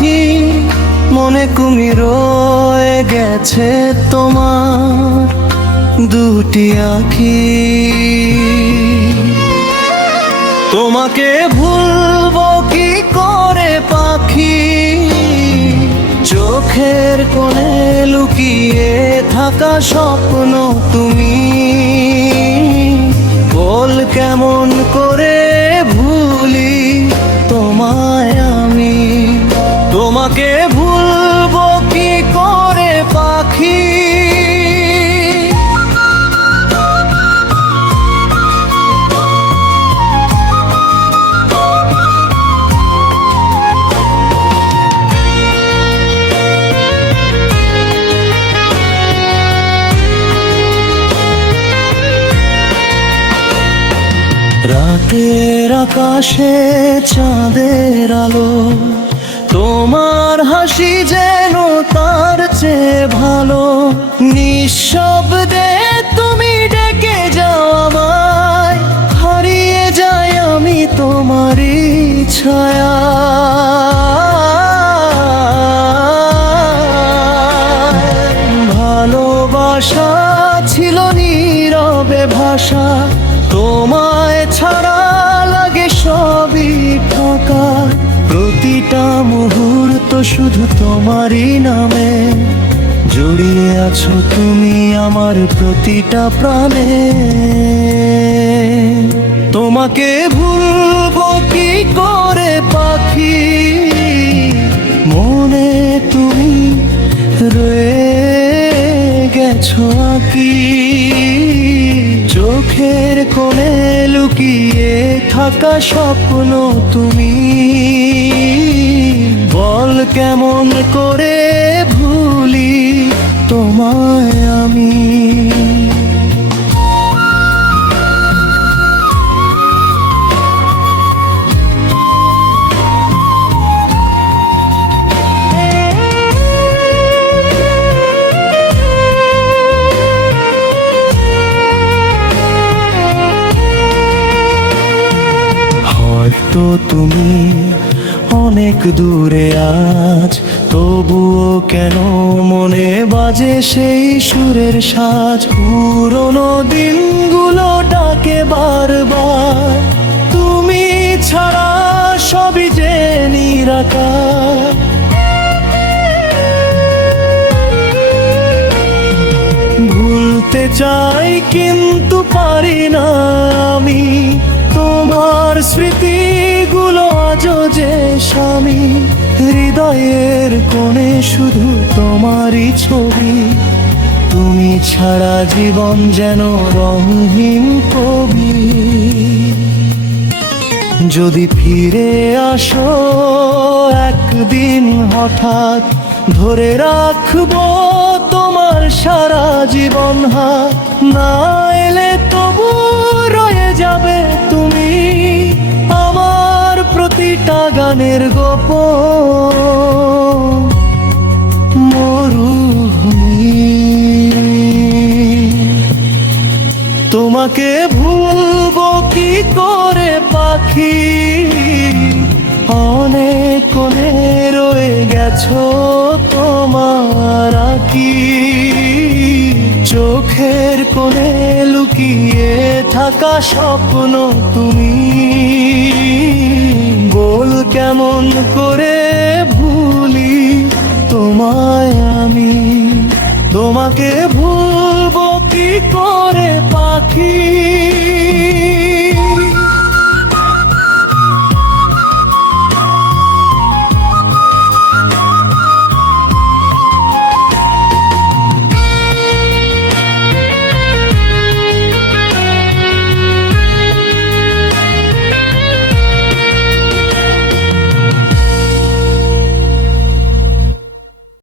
পাখি, মনে কুমির রয়ে গেছে তোমার দুটি আঁখি। তোমাকে ভুলবো কি করে পাখি, চোখের কোণে লুকিয়ে থাকা স্বপ্ন তুমি। বল কেমন করে ভুলি তোমায় আমি, তোমাকে ভুলবো কি করে পাখি। রাতের আকাশে চাঁদের আলো, তোমার হাসি যেন তার চেয়ে ভালো। নিঃশব্দে তুমি ডেকে যাও আমায়, হারিয়ে যাই আমি তোমারই ছায়া। ভালোবাসা ছিল নীরবে ভাষা, তোমায় ছাড়া লাগে সবই ঠকা। প্রতিটা মুহূর্ত শুধু তোমারই নামে, জড়িয়ে আছো তুমি আমার প্রতিটা প্রাণে। তোমাকে ভুলবো কি করে পাখি, মনে তুমি রয়ে গেছো আঁকি। চোখের কোণে লুকিয়ে থাকা স্বপ্ন তুমি। বল কেমন করে ভুলি তোমায় আমি। তো তুমি অনেক দূরে আজ, তবুও কেন মনে বাজে সেই সুরের সাজ। পুরনো দিনগুলো ডাকে বারবার, তুমি ছাড়া সবই যে নিরাকার। ভুলতে চাই কিন্তু পারি না আমি, তোমার স্মৃতিগুলো আজও যে স্বামী। হৃদয়ের কোণে শুধু তোমারই ছবি, তুমি ছাড়া জীবন যেন রঙহীন কবি। যদি ফিরে আসো একদিন হঠাৎ, ধরে রাখবো তোমার সারা জীবন হাত। না এলে তবু রয়ে যাবে তুমি আমার প্রতিটা গানের গোপন মরুভূমি। তোমাকে ভুলবো কি করে পাখি, অনেক কোণে রয়ে গেছো তোমার আঁকি। চোখের কোণে লুকিয়ে থাকা স্বপ্ন তুমি। বল কেমন করে ভুলি তোমায় আমি, তোমাকে ভুলবো কি করে পাখি।